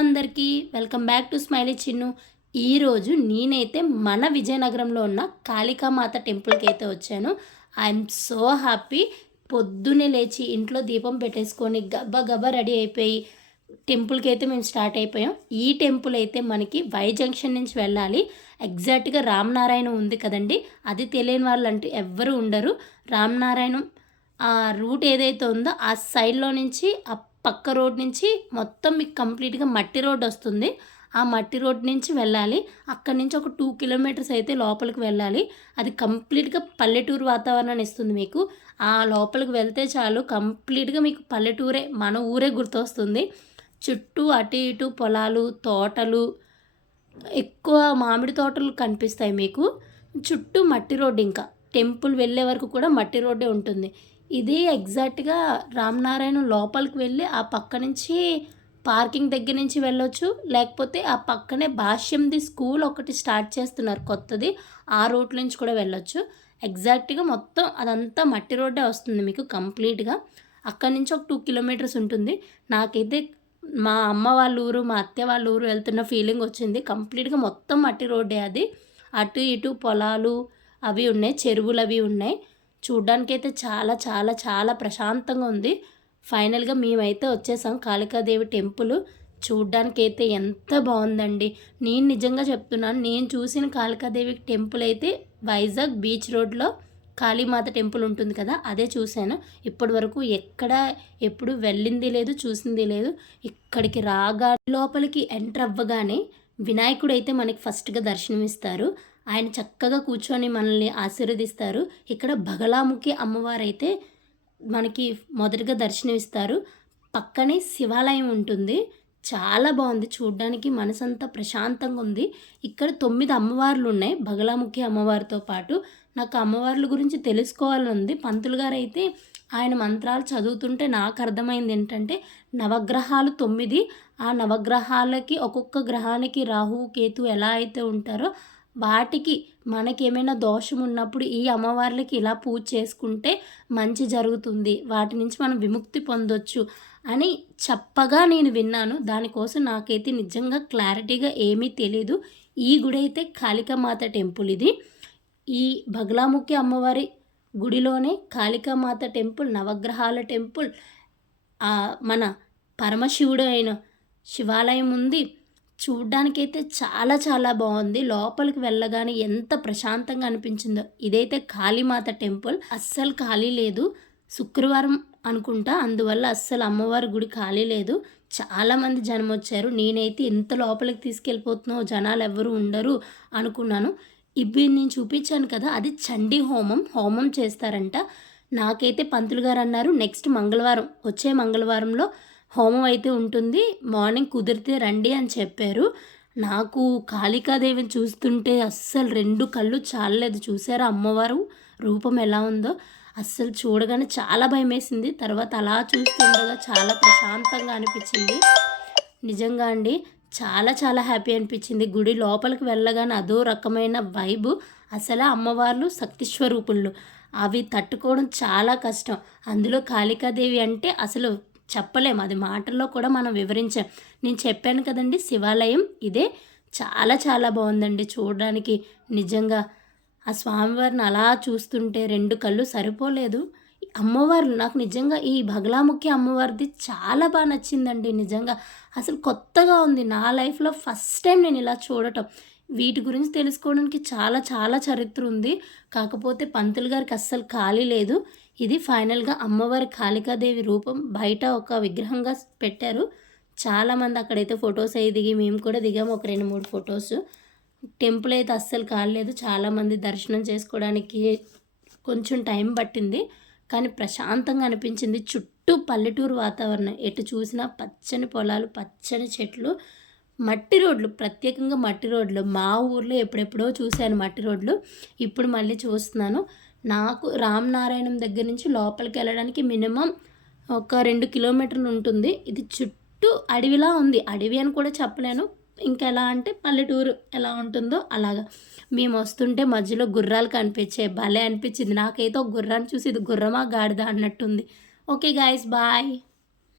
అందరికీ welcome back to smiley Chinnu. ఈరోజు నేనైతే మన విజయనగరంలో ఉన్న కాళికామాత టెంపుల్కి అయితే వచ్చాను. I'm so happy. పొద్దున్నే లేచి ఇంట్లో దీపం పెట్టేసుకొని గబ్బా గబ్బా రెడీ అయిపోయి టెంపుల్కి అయితే మేము స్టార్ట్ అయిపోయాం. ఈ టెంపుల్ అయితే మనకి వై జంక్షన్ నుంచి వెళ్ళాలి. ఎగ్జాక్ట్గా రామనారాయణ ఉంది కదండి, అది తెలియని వాళ్ళు అంటూ ఎవ్వరూ ఉండరు. రామనారాయణం ఆ రూట్ ఏదైతే ఉందో ఆ సైడ్లో నుంచి ఆ పక్క రోడ్ నుంచి మొత్తం మీకు కంప్లీట్గా మట్టి రోడ్ వస్తుంది. ఆ మట్టి రోడ్ నుంచి వెళ్ళాలి. అక్కడి నుంచి ఒక 2 కిలోమీటర్స్ అయితే లోపలికి వెళ్ళాలి. అది కంప్లీట్గా పల్లెటూరు వాతావరణాన్ని ఇస్తుంది మీకు. ఆ లోపలికి వెళ్తే చాలు కంప్లీట్గా మీకు పల్లెటూరే, మన ఊరే గుర్తొస్తుంది. చుట్టూ అటు ఇటు పొలాలు, తోటలు, ఎక్కువ మామిడి తోటలు కనిపిస్తాయి మీకు. చుట్టూ మట్టి రోడ్డు, ఇంకా టెంపుల్ వెళ్ళే వరకు కూడా మట్టి రోడ్డే ఉంటుంది. ఇది ఎగ్జాక్ట్గా రామనారాయణ లోపలికి వెళ్ళి ఆ పక్క నుంచి పార్కింగ్ దగ్గర నుంచి వెళ్ళొచ్చు, లేకపోతే ఆ పక్కనే భాష్యంది స్కూల్ ఒకటి స్టార్ట్ చేస్తున్నారు కొత్తది, ఆ రూట్ నుంచి కూడా వెళ్ళొచ్చు. ఎగ్జాక్ట్గా మొత్తం అదంతా మట్టి రోడ్డే వస్తుంది మీకు కంప్లీట్గా. అక్కడి నుంచి ఒక 2 కిలోమీటర్స్ ఉంటుంది. నాకైతే మా అమ్మ వాళ్ళ ఊరు, మా అత్త వాళ్ళ ఊరు వెళ్తున్న ఫీలింగ్ వచ్చింది. కంప్లీట్గా మొత్తం మట్టి రోడ్డే అది. అటు ఇటు పొలాలు అవి ఉన్నాయి, చెరువులు అవి ఉన్నాయి. చూడ్డానికైతే చాలా చాలా చాలా ప్రశాంతంగా ఉంది. ఫైనల్గా మేమైతే వచ్చేసాం కాళికాదేవి టెంపుల్. చూడ్డానికైతే ఎంత బాగుందండి. నేను నిజంగా చెప్తున్నాను, నేను చూసిన కాళికాదేవి టెంపుల్ అయితే వైజాగ్ బీచ్ రోడ్లో కాళీమాత టెంపుల్ ఉంటుంది కదా, అదే చూశాను. ఇప్పటి వరకు ఎప్పుడు వెళ్ళింది లేదు, చూసింది లేదు. ఇక్కడికి రాగా లోపలికి ఎంటర్ అవ్వగానే వినాయకుడు అయితే మనకి ఫస్ట్గా దర్శనమిస్తారు. ఆయన చక్కగా కూర్చొని మనల్ని ఆశీర్వదిస్తారు. ఇక్కడ బగలాముఖి అమ్మవారైతే మనకి మొదటగా దర్శనమిస్తారు. పక్కనే శివాలయం ఉంటుంది. చాలా బాగుంది చూడ్డానికి, మనసంతా ప్రశాంతంగా ఉంది. ఇక్కడ 9 అమ్మవార్లు ఉన్నాయి బగలాముఖి అమ్మవారితో పాటు. నాకు అమ్మవార్ల గురించి తెలుసుకోవాలని ఉంది. పంతులు గారు అయితే ఆయన మంత్రాలు చదువుతుంటే నాకు అర్థమైంది ఏంటంటే, నవగ్రహాలు 9, ఆ నవగ్రహాలకి ఒక్కొక్క గ్రహానికి రాహు కేతు ఎలా అయితే ఉంటారో వాటికి మనకేమైనా దోషం ఉన్నప్పుడు ఈ అమ్మవార్లకి ఇలా పూజ చేసుకుంటే మంచి జరుగుతుంది, వాటి నుంచి మనం విముక్తి పొందొచ్చు అని చెప్పగా నేను విన్నాను. దానికోసం నాకైతే నిజంగా క్లారిటీగా ఏమీ తెలీదు. ఈ గుడి అయితే కాళికామాత టెంపుల్ ఇది. ఈ బగలాముఖి అమ్మవారి గుడిలోనే కాళికామాత టెంపుల్, నవగ్రహాల టెంపుల్, మన పరమశివుడు అయిన శివాలయం ఉంది. చూడ్డానికైతే చాలా చాలా బాగుంది. లోపలికి వెళ్ళగానే ఎంత ప్రశాంతంగా అనిపించిందో. ఇదైతే కాళీమాత టెంపుల్, అస్సలు ఖాళీ లేదు. శుక్రవారం అనుకుంటా, అందువల్ల అస్సలు అమ్మవారి గుడి ఖాళీ లేదు. చాలామంది జనం వచ్చారు. నేనైతే ఎంత లోపలికి తీసుకెళ్ళిపోతున్నావు, జనాలు ఎవరు ఉండరు అనుకున్నాను. ఇవి నేను చూపించాను కదా, అది చండీ హోమం చేస్తారంట. నాకైతే పంతులు గారు అన్నారు నెక్స్ట్ మంగళవారం, వచ్చే మంగళవారంలో హోమం అయితే ఉంటుంది, మార్నింగ్ కుదిరితే రండి అని చెప్పారు. నాకు కాళికాదేవిని చూస్తుంటే అస్సలు 2 కళ్ళు చాలలేదు. చూసారా అమ్మవారు రూపం ఎలా ఉందో, అస్సలు చూడగానే చాలా భయమేసింది. తర్వాత అలా చూస్తుండగా చాలా ప్రశాంతంగా అనిపించింది. నిజంగా అండి, చాలా చాలా హ్యాపీ అనిపించింది. గుడి లోపలికి వెళ్ళగానే అదో రకమైన వైబు. అసలు అమ్మవార్లు శక్తి స్వరూపులు, అవి తట్టుకోవడం చాలా కష్టం. అందులో కాళికాదేవి అంటే అసలు చెప్పలేం, అది మాటల్లో కూడా మనం వివరించాం. నేను చెప్పాను కదండి శివాలయం ఇదే. చాలా చాలా బాగుందండి చూడడానికి. నిజంగా ఆ స్వామివారిని అలా చూస్తుంటే 2 కళ్ళు సరిపోలేదు. అమ్మవారు నాకు నిజంగా ఈ బగలాముఖి అమ్మవారిది చాలా బాగా నచ్చిందండి. నిజంగా అసలు కొత్తగా ఉంది. నా లైఫ్లో ఫస్ట్ టైం నేను ఇలా చూడటం. వీటి గురించి తెలుసుకోవడానికి చాలా చాలా చరిత్ర ఉంది. కాకపోతే పంతులు గారికి అస్సలు ఖాళీ లేదు. ఇది ఫైనల్గా అమ్మవారి కాళికాదేవి రూపం బయట ఒక విగ్రహంగా పెట్టారు. చాలామంది అక్కడైతే ఫొటోస్ అవి దిగి, మేము కూడా దిగాము ఒక 2-3 ఫొటోస్. టెంపుల్ అయితే అస్సలు ఖాళీ లేదు. చాలామంది దర్శనం చేసుకోవడానికి కొంచెం టైం పట్టింది, కానీ ప్రశాంతంగా అనిపించింది. చుట్టూ పల్లెటూరు వాతావరణం, ఎటు చూసినా పచ్చని పొలాలు, పచ్చని చెట్లు, మట్టి రోడ్లు, ప్రత్యేకంగా మట్టి రోడ్లు. మా ఊర్లో ఎప్పుడెప్పుడో చూశాను మట్టి రోడ్లు, ఇప్పుడు మళ్ళీ చూస్తున్నాను. నాకు రామనారాయణం దగ్గర నుంచి లోపలికి వెళ్ళడానికి మినిమం ఒక 2 కిలోమీటర్లు ఉంటుంది. ఇది చుట్టూ అడవిలా ఉంది. అడవి అని కూడా చెప్పలేను, ఇంకెలా అంటే పల్లెటూరు ఎలా ఉంటుందో అలాగా. మేము వస్తుంటే మధ్యలో గుర్రాలు కనిపించాయి, భలే అనిపించింది. నాకైతే ఒక గుర్రాన్ని చూసి ఇది గుర్రమా గాడిద అన్నట్టుంది. Okay guys, bye.